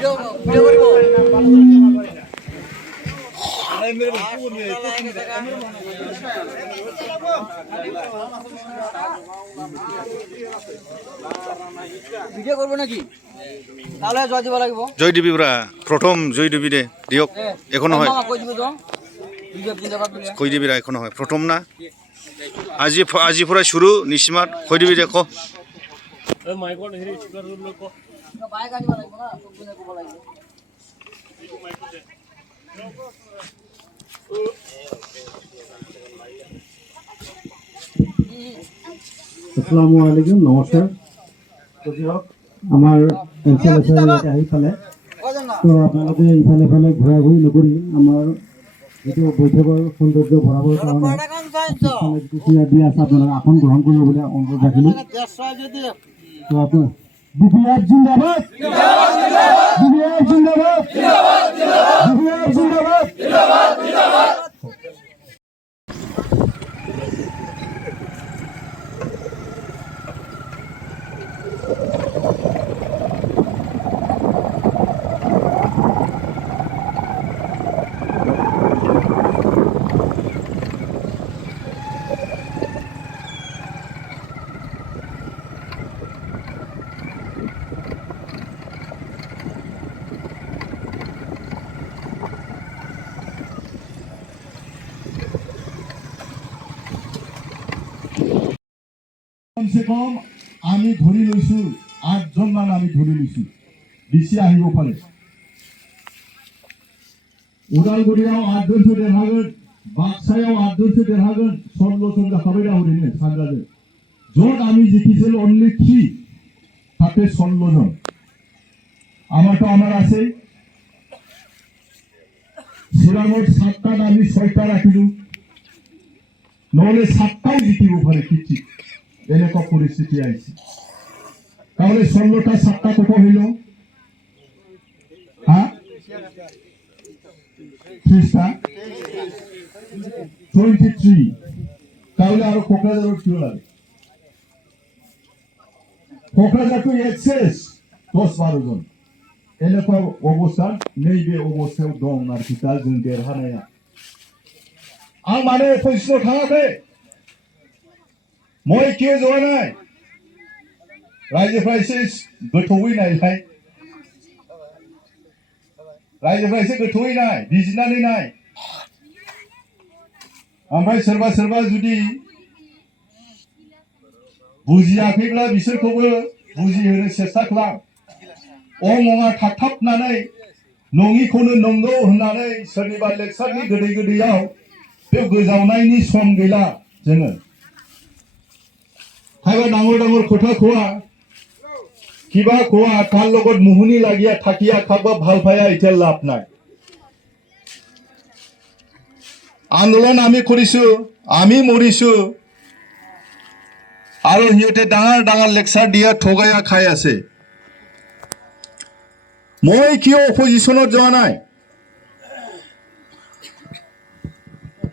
video করব নাকি তাহলে জয় দিব লাগিব জয় দিবি পুরা প্রথম জয় দিবি দে দিয়ক এখনো হয় কই দিব তো ভিডিও জিন্দাবাদ বলে কই দিবি এখনো হয় প্রথম না আজি পুরা শুরু নিশিমাত কই দিবি দে কো এই মাইকট হেৰি স্পিকাৰ লৈ কো বাইক আনিব লাগিব না সব দিনে কব লাগিব আসসালামু আলাইকুম নমস্কাৰ আমাৰ এনচেলেচৰ আহি পালে তো আপোনালোকে ইফালে ইফালে ঘূৰা ঘূৰি নকৰি আমাৰ যিটো বৈঠকৰ সৌন্দৰ্য ভৰাবৰ কাৰণে যিটো দিয়া আছে আপোনালোকে আসন গ্ৰহণ কৰিব বুলি অনুৰোধ ৰাখিলোঁ তো আপোনাৰ BPF জিন্দাবাদ BPF জিন্দাবাদ BPF জিন্দাবাদ কমসে কম আমি ধৰি লৈছোঁ 8জন মান আমি ধৰি লৈছোঁ বেছি আহিব পাৰে उदालगुरियाव 8जनसो देरहागोन बाक्सायाव 8जनसो देरहागोन 16 জন जाखाबाय दा हरैनो सानजाजों ज'ट আমি জিকিছিল অনলি 3 তাতে 16 জন আমারতো আমার আছে সিরামত 7টা আমি 6টা রাখিলো নহলে 7টাও জিকিব পাৰে কি এনেকুৱা পৰিস্থিতি আহিছে তাহলে 16টা 7টা কত হইল হ্যাঁ 30টা 23 তাহলে আর কোকরাজার কি লাগে কোকরাজার তো এক্সেস 10-12 জন এনেকুৱা অবস্থা নैबे অবস্থাयाव दं आरोखि दा जों देरहानाया आं माने फैसायाव थाङाखै মই কিয় যোৱা নাই रायजोफ्रा एसे गोथौयै नायलाय रायजोफ्रा एसे गोथौयै नाय बिजिरनानै नाय ओमफ्राय सोरबा सोरबा जुदि बुजियाखैब्ला बिसोरखौबो बुजिहोनो सेस्था खालाम अङा थाबथाबनानै नङिखौनो नंगौ होननानै सोरनिबा लेक्सारनि गोदै गोदैयाव बे गोजावनायनि सम गैला जोङो खायबा डाঙर डाঙर खोथा खोआ কিবা কোৱা তাৰ লগত মুহুনি লাগিয়া থাকিয়া খাবা ভাল পায়া এতিয়া লাভ নাই আন্দোলন আমি কৰিছো আমি মৰিছো আৰু হিয়তে ডাঙৰ ডাঙৰ লেকচাৰ দিয়া ঠগায়া খাই আছে মই কিয় অপজিশনত যোৱা নাই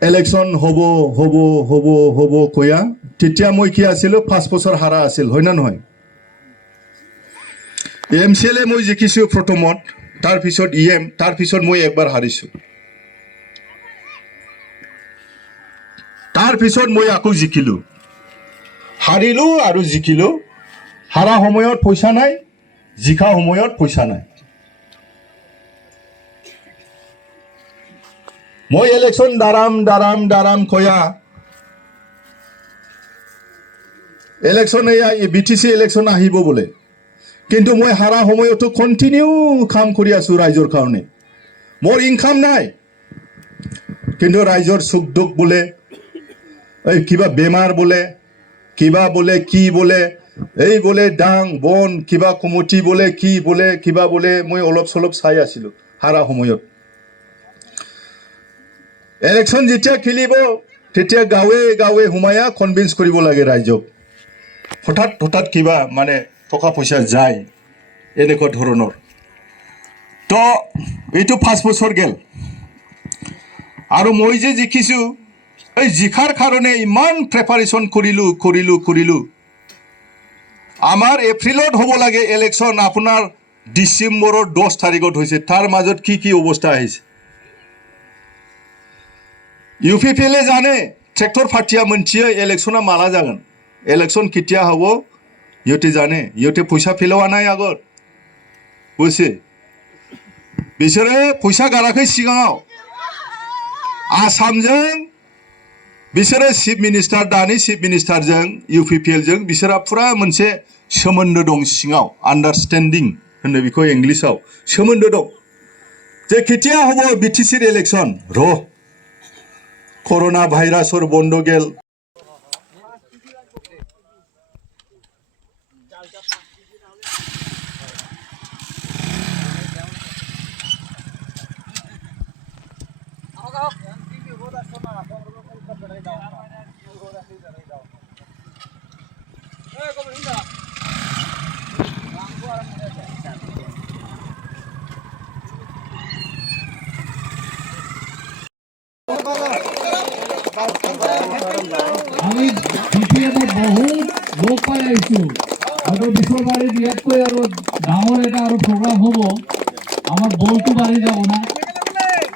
ইলেকশন হ'ব হ'ব হ'ব হ'ব কয়া তেতিয়া মই কি আছিল 5 বছৰ হাৰা আছিল হয় না নহয় এমসিএলএ মই জিকিছো প্ৰথমত তাৰ পিছত ইএম তাৰ পিছত মই একবাৰ হাৰিছো তাৰ পিছত মই আকৌ জিকিলো হাৰিলো আৰু জিকিলো হাৰা সময়ত পইচা নাই জিকা সময়ত পইচা নাই মই ইলেকশন দাৰাম কয়া ইলেকশন এই বিটিসি ইলেকশন আহিব বলে কিন্তু মই হাৰা সময়তো কন্টিনিউ কাম কৰি আছো ৰাইজৰ কাৰণে মোৰ ইনকাম নাই কিন্তু ৰাইজৰ সুখ দুখ বলে এই কিবা বেমাৰ বলে কিবা বলে কি বলে এই বলে ডাং বন কিবা কমিটি বলে কি বলে কিবা বলে মই অলপ সলপ চাই আছিলো হারা সময়ত ইলেকশন যেতিয়া খেলিব তেতিয়া গাঁৱে গাঁৱে হুমায়া কনভিন্স কৰিব লাগে ৰাইজক হঠাৎ কিবা মানে টকা পয়সা যায় এনেকুৱা ধৰণৰ তো এইটো 5 বছৰ গেল আৰু মই যে জিকিছো এই জিখাৰ কাৰণে ইমান প্ৰিপাৰেচন কৰিলো আমাৰ এপ্ৰিলত হ'ব লাগে ইলেকশন আপোনাৰ ডিচেম্বৰৰ 10 তাৰিখত হৈছে তাৰ মাজত কি অৱস্থা আহিছে UPPL জানে ট্ৰেক্টৰ ফাটিয়া मोनथियो इलेक्शना माला जागोन इलेक्शन केতিয়া হ'ব ইহঁতে জানে ইহঁতে পইচা ফেলোৱা নাই আগত বুজিছে बिसोरो फैसा गाराखै सिगाङाव आसामजों बिसोरो चिफ मिनिस्टार दानि चिफ मिनिस्टारजों UPPL जों बिसोरा पुरा मोनसे सोमोन्दो दं सिङाव आन्डारस्टेन्डिं होनो बेखौ इंलिसाव सोमोन्दो दं जे केতিয়া হ'ব BTC इलेक्शन र कर'ना भाइरासर बन्द गेल আমি BPF বহুত লোক পাই আহিছো হয়তো বিশ্বর বাড়ি বিরাটকৈ আৰু ডাঙৰ এটা আৰু প্ৰগ্ৰাম হ'ব আমাৰ বলটো বাঢ়ি যাব না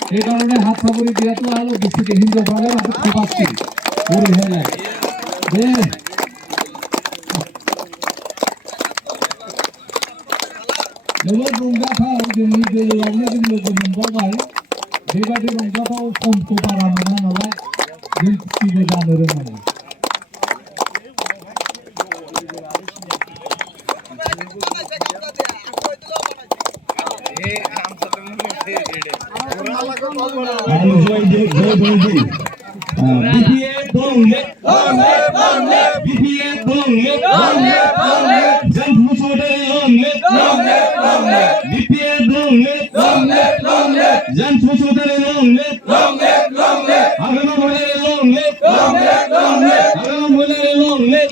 সেইকাৰণে হাত চাপৰি দিয়াটো আৰু বেছিকে হিন্দুসকলে মাত্ৰ খোপাচ্ছি কৰি হেলাই দে जोबोद रंजाथाव जोंनि गेजेरावनो जों लोगो मोनबावबाय बेबायदि रंजाथाव समखौ बारा मोना नालाय जों खुसिबो जानो रोङामोन BPF dongले BPF dongle जन फुसोडे dongle BPF dongle जन फुसोडे dongle agama bolere dongle agama bolere dongle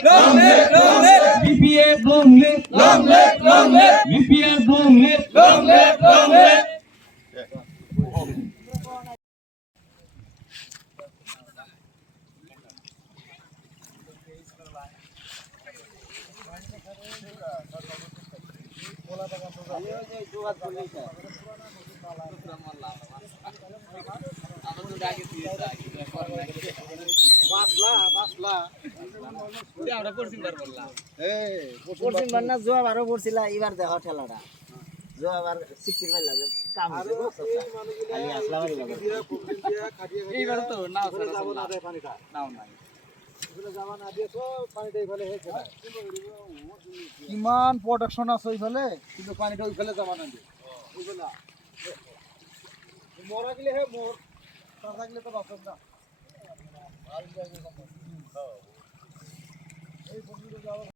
BPF dongle BPF dongle পরশিন বান্না জোয়া বারো পড়ছিলা এবার দেখো ঠেলাটা জোয়া বার সিকির ভাই লাগে কাম হইছে খালি আসলা বাড়ি লাগে এইবার তো নাও ছাড়া যাব না পানিটা নাও নাই এগুলো যাবা না দিয়ে তো পানিটা এইফালে হেছে কিমান প্রোডাকশন আছে এইফালে কিন্তু পানিটা ওইফালে যাবা না দিয়ে ওইগুলা মরা গেলে হে মোর তা থাকলে তো বাঁচব না এই বন্ধুরা যাওয়া